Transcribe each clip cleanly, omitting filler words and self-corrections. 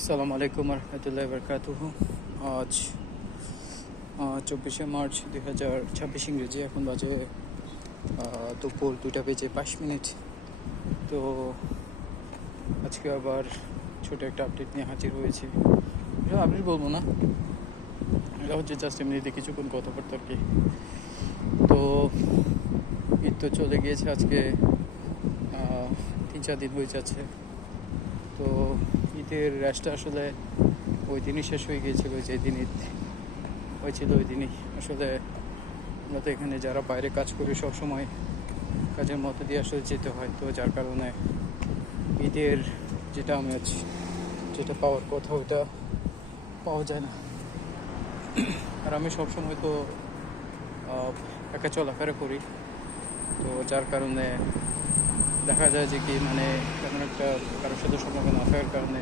আসসালামু আলাইকুম রহমতুল্লাহি বরকাতুহু। আজ 24শে মার্চ 2026 ইংরেজি। এখন বাজে দুপুর 2:05। তো আজকে আবার ছোটো একটা আপডেট নিয়ে হাজির হয়েছি। এটা আপডেট বলবো না, এটা হচ্ছে জাস্ট এমনিতে কিছুক্ষণ কথাবার্তা আর কি। তো ঈদ তো চলে গিয়েছে, আজকে 3-4 দিন হয়ে যাচ্ছে। তো ঈদের রেস্টটা আসলে ওই দিনই শেষ হয়ে গিয়েছিল, যে দিন ঈদ হয়েছিল ওই দিনই। আসলে আমরা তো এখানে যারা বাইরে কাজ করি সবসময় কাজের মধ্যে দিয়ে আসলে যেতে হয়, তো যার কারণে ঈদের যেটা আমেজ, যেটা পাওয়ার কথা ওটা পাওয়া যায় না। আর আমি সবসময় তো একা চলাফেরা করি, তো যার কারণে দেখা যায় যে কি মানে তেমন একটা কারোর সাথে সম্পর্ক না থাকার কারণে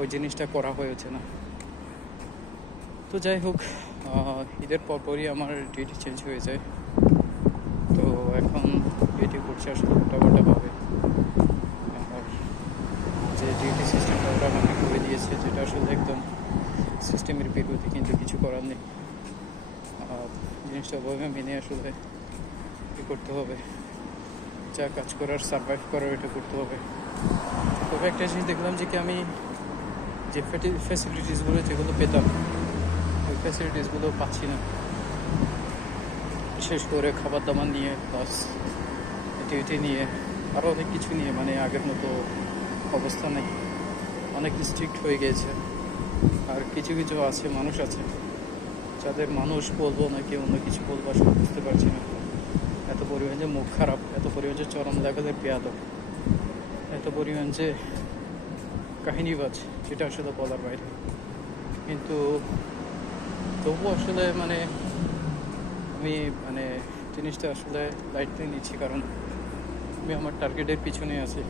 ওই জিনিসটা করা হয়েছে না। তো যাই হোক, ঈদের পরপরই আমার ডিউটি চেঞ্জ হয়ে যায়। তো এখন ডিউটি করছে আসলে উল্টাপাল্টাভাবে। আর যে ডিউটি সিস্টেমটা ওরা আমাকে করে দিয়েছে, যেটা আসলে একদম সিস্টেমের বিরোধী, কিন্তু কিছু করার নেই। জিনিসটা ওইভাবে মেনে আসলে করতে হবে, যা কাজ করার, সার্ভাইভ করার, এটা করতে হবে। তবে একটা জিনিস দেখলাম যে কি আমি যে ফ্যাসিলিটিসগুলো যেগুলো পেতাম, ওই ফ্যাসিলিটিসগুলো পাচ্ছি না। বিশেষ করে খাবার দাবার নিয়ে, প্লাস ডিউটি নিয়ে, আরও অনেক কিছু নিয়ে, মানে আগের মতো অবস্থা নেই, অনেক স্ট্রিক্ট হয়ে গিয়েছে। আর কিছু কিছু আছে, মানুষ আছে যাদের মানুষ বলবো নাকি অন্য কিছু বলবো আসলে বুঝতে পারছি না। এত পরিমাণ যে মুখ খারাপ, এত পরিমাণ যে চরম লেভেলের বেয়াদব, এত পরিমাণ যে কাহিনীবাজ, যেটা আসলে বলার বাইরে। কিন্তু তবুও আসলে মানে আমি জিনিসটা আসলে লাইটলি নিচ্ছি, কারণ আমি আমার টার্গেটের পিছনে আছি।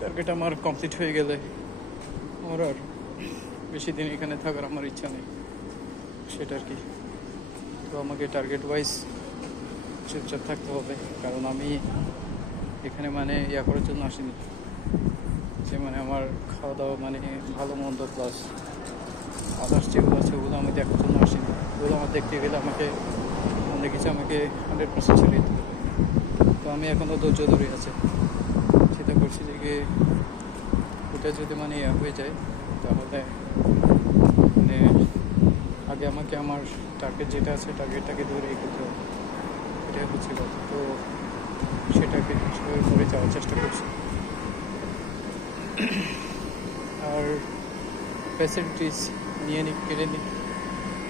টার্গেট আমার কমপ্লিট হয়ে গেলে আমার আর বেশি দিন এখানে থাকার আমার ইচ্ছা নেই, সেটা আর কি। তো আমাকে টার্গেট ওয়াইজ চুপচাপ থাকতে হবে, কারণ আমি এখানে ইয়া করার জন্য আসিনি, যে আমার খাওয়া দাওয়া ভালো মন্দ প্লাস আদার্স যেগুলো আছে ওগুলো আমি দেখার জন্য আসিনি। ওগুলো আমার দেখতে গেলে অনেক কিছু আমাকে 100% ছেড়ে দিতে হবে। তো আমি এখনও ধৈর্য ধরে আছে, চিন্তা করছি যে ওটা যদি ইয়া হয়ে যায়, তাহলে আগে আমাকে আমার টার্গেট যেটা আছে টার্গেটটাকে ধরে এগোতে হবে, এটাই হচ্ছে কথা। তো সেটাকে করে যাওয়ার চেষ্টা করছি। আর ফ্যাসিলিটিস নিয়ে নিক, কেড়ে নিক,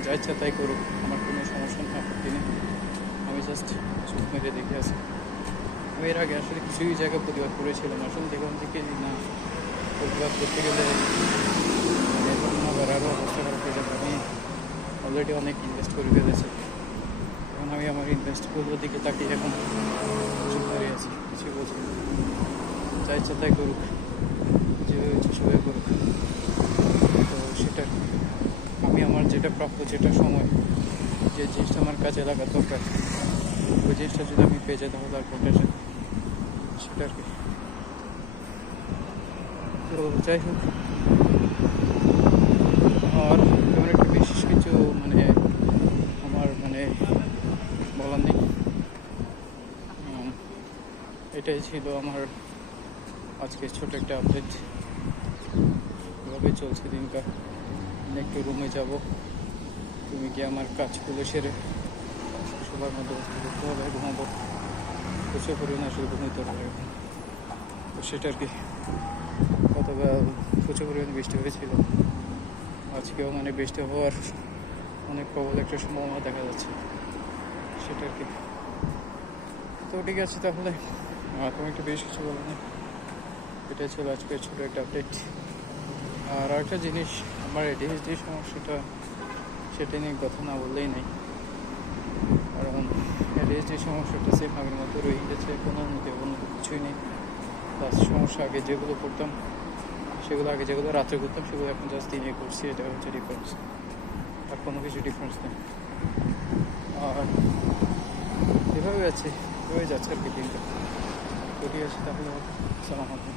যা ইচ্ছা তাই করুক, আমার কোনো সমস্যা নেই, আপত্তি নেই। আমি জাস্ট চোখ মেরে দেখে আসি। আমি এর আগে আসলে কিছুই জায়গায় প্রতিবাদ করেছিলাম, আসলে দেখলাম যে না, প্রতিবাদ করতে গেলে আবার আরও অবস্থা খারাপ হয়ে যাবে। আমি অলরেডি অনেক ইনভেস্ট করে ফেলেছি, এখন আমি আমার ইনভেস্টগুলোর দিকে তাকিয়ে এখন চুপ করে আছি, কিছুই বলছি না। যা ইচ্ছা তাই করুক, যেভাবে ইচ্ছে সেভাবে করুক। তো সেটা আমি আমার যেটা প্রাপ্য, যেটা সময়, যে জিনিসটা আমার কাজে লাগার দরকার, ওই জিনিসটা যদি আমি পেয়ে যাই তাহলে আর কোনটা যায়, সেটা আর কি। তো যাই হোক, আর তেমন একটা বিশেষ কিছু আমার বলার নেই। এটাই ছিল আমার আজকে ছোট একটা আপডেট। এভাবে চলছে দিনটা। একটু রুমে যাব, তুমি কি আমার কাজগুলো সেরে সবার মধ্যে করতে হবে, ঘুমাবো। প্রচুর পরিমাণে আসলে ঘুমাইতে হবে, তো সেটা আর কি। গতকাল প্রচুর পরিমাণে বৃষ্টি হয়েছিল, আজকেও বৃষ্টি হওয়ার অনেক প্রবল একটা সম্ভাবনা দেখা যাচ্ছে, সেটা আর কি। তো ঠিক আছে, তাহলে তুমি একটু বেশ কিছু বলো না। এটাই ছিল আজকের ছোটো একটা আপডেট। আর একটা জিনিস, আমার ADHD সমস্যাটা, সেটা নিয়ে কথা না বললেই নেই। কারণ ADHD সমস্যাটা সেম আগের মতো রয়ে গেছে, কোনো উন্নতি কিছুই নেই। প্লাস সমস্যা আগে যেগুলো করতাম সেগুলো, আগে যেগুলো রাত্রে করতাম সেগুলো এখন জাস্ট দিনে করছি, এটা হচ্ছে ডিফারেন্স। আর কোনো কিছু ডিফারেন্স নেই। আর এভাবে যাচ্ছে আর কি দিনটা। তো ঠিক আছে, তাহলে সালাম আলাইকুম।